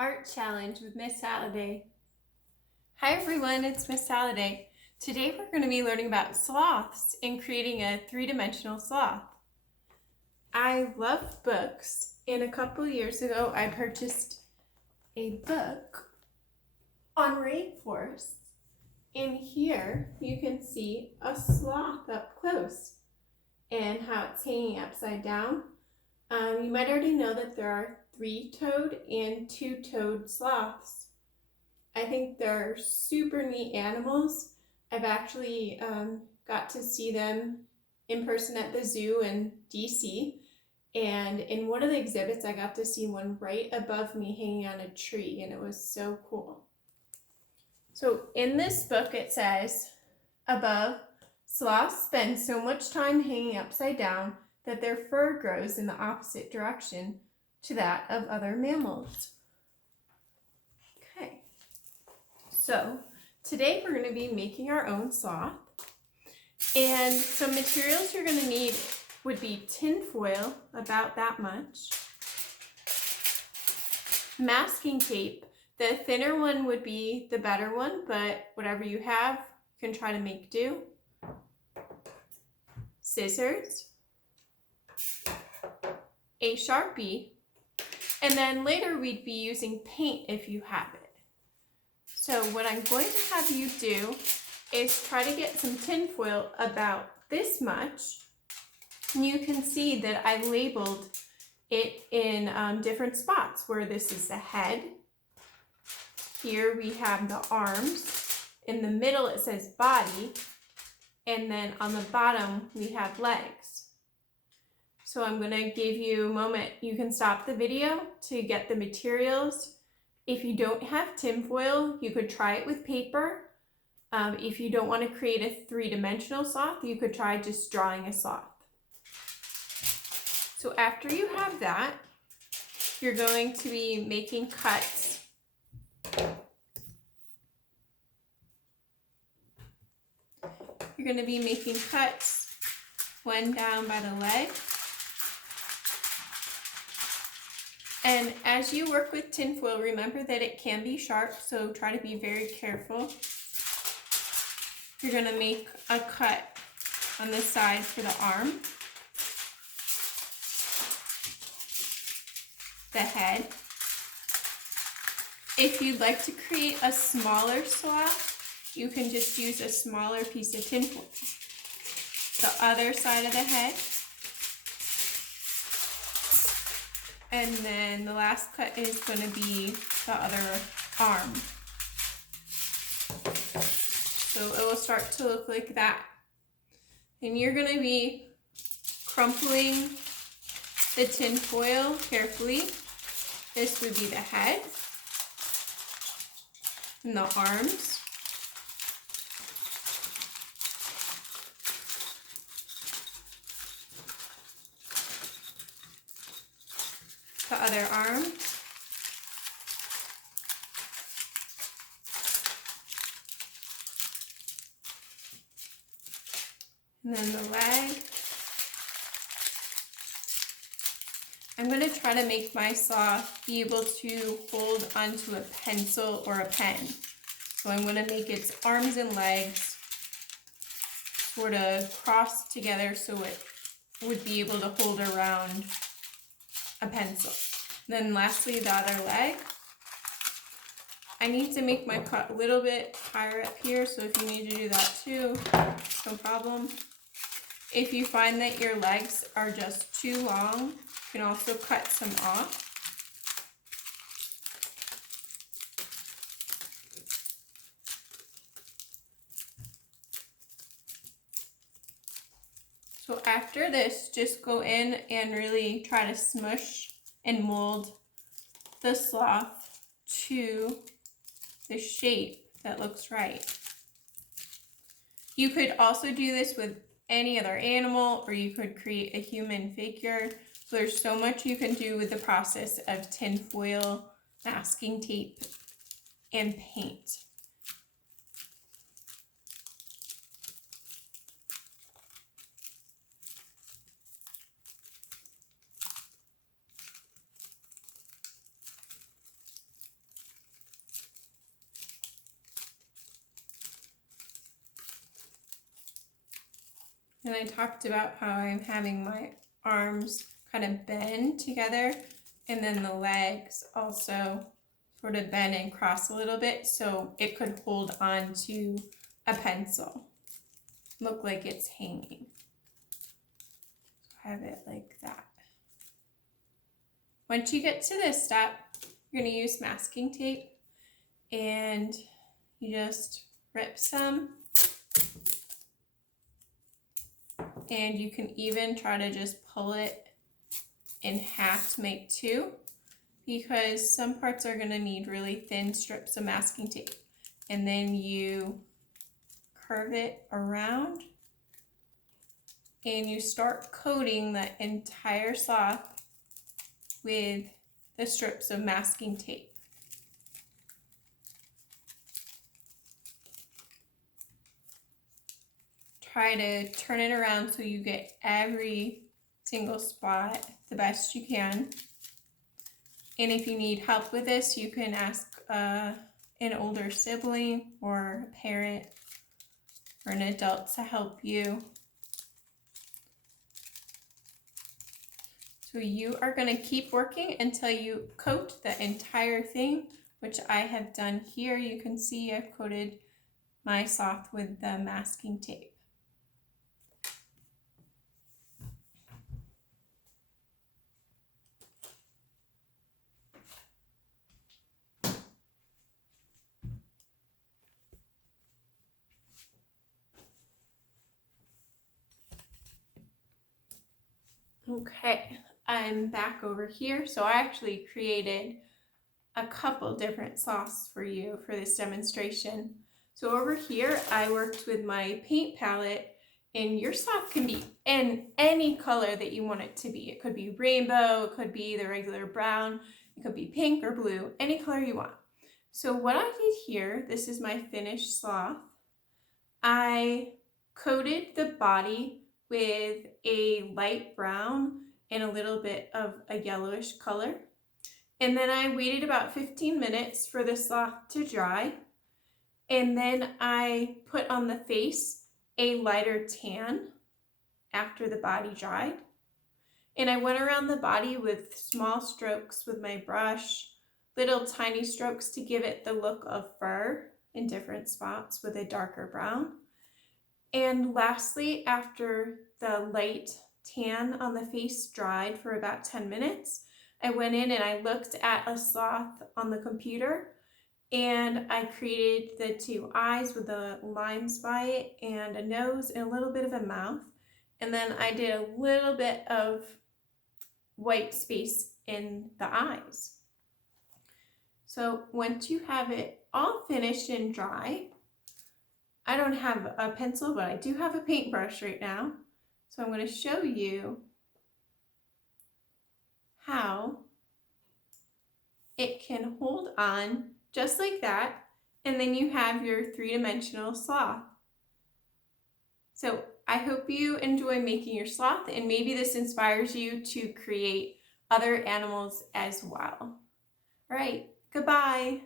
Art Challenge with Miss Halliday. Hi everyone, it's Miss Halliday. Today we're going to be learning about sloths and creating a three-dimensional sloth. I love books, and a couple years ago I purchased a book on rainforests. And here you can see a sloth up close and how it's hanging upside down. You might already know that there are three-toed and two-toed sloths. I think they're super neat animals. I've actually got to see them in person at the zoo in DC, and in one of the exhibits I got to see one right above me hanging on a tree, and it was so cool. So in this book it says, above, sloths spend so much time hanging upside down that their fur grows in the opposite direction to that of other mammals. Okay, so today we're going to be making our own sloth, and some materials you're going to need would be tin foil, about that much, masking tape. The thinner one would be the better one, but whatever you have, you can try to make do. Scissors, a Sharpie, and then later we'd be using paint if you have it. So what I'm going to have you do is try to get some tin foil about this much. And you can see that I labeled it in different spots, where this is the head. Here we have the arms. In the middle it says body. And then on the bottom we have legs. So I'm going to give you a moment. You can stop the video to get the materials. If you don't have tinfoil, you could try it with paper. If you don't want to create a three-dimensional sloth, you could try just drawing a sloth. So after you have that, you're going to be making cuts. You're going to be making cuts, one down by the leg. And as you work with tinfoil, remember that it can be sharp, so try to be very careful. You're going to make a cut on the side for the arm, the head. If you'd like to create a smaller sloth, you can just use a smaller piece of tinfoil. The other side of the head. And then the last cut is going to be the other arm. So it will start to look like that. And you're going to be crumpling the tin foil carefully. This would be the head and the arms. The other arm. And then the leg. I'm going to try to make my sloth be able to hold onto a pencil or a pen. So I'm going to make its arms and legs sort of cross together so it would be able to hold around a pencil. Then lastly, the other leg. I need to make my cut a little bit higher up here, so if you need to do that too, no problem. If you find that your legs are just too long, you can also cut some off. So after this, just go in and really try to smush and mold the sloth to the shape that looks right. You could also do this with any other animal, or you could create a human figure. So there's so much you can do with the process of tinfoil, masking tape, and paint. And I talked about how I'm having my arms kind of bend together, and then the legs also sort of bend and cross a little bit so it could hold on to a pencil. Look like it's hanging. Have it like that. Once you get to this step, you're going to use masking tape, and you just rip some, and you can even try to just pull it in half to make two, because some parts are going to need really thin strips of masking tape. And then you curve it around and you start coating the entire sloth with the strips of masking tape. Try to turn it around so you get every single spot the best you can. And if you need help with this, you can ask an older sibling or a parent or an adult to help you. So you are going to keep working until you coat the entire thing, which I have done here. You can see I've coated my sloth with the masking tape. Okay, I'm back over here. So I actually created a couple different sloths for you for this demonstration. So over here, I worked with my paint palette, and your sloth can be in any color that you want it to be. It could be rainbow, it could be the regular brown, it could be pink or blue, any color you want. So what I did here, this is my finished sloth. I coated the body with a light brown and a little bit of a yellowish color. And then I waited about 15 minutes for the sloth to dry. And then I put on the face a lighter tan after the body dried. And I went around the body with small strokes with my brush, little tiny strokes to give it the look of fur in different spots with a darker brown. And lastly, after the light tan on the face dried for about 10 minutes, I went in and I looked at a sloth on the computer, and I created the two eyes with the lines by it and a nose and a little bit of a mouth. And then I did a little bit of white space in the eyes. So once you have it all finished and dry, I don't have a pencil, but I do have a paintbrush right now. So I'm going to show you how it can hold on just like that, and then you have your three-dimensional sloth. So I hope you enjoy making your sloth, and maybe this inspires you to create other animals as well. All right, goodbye.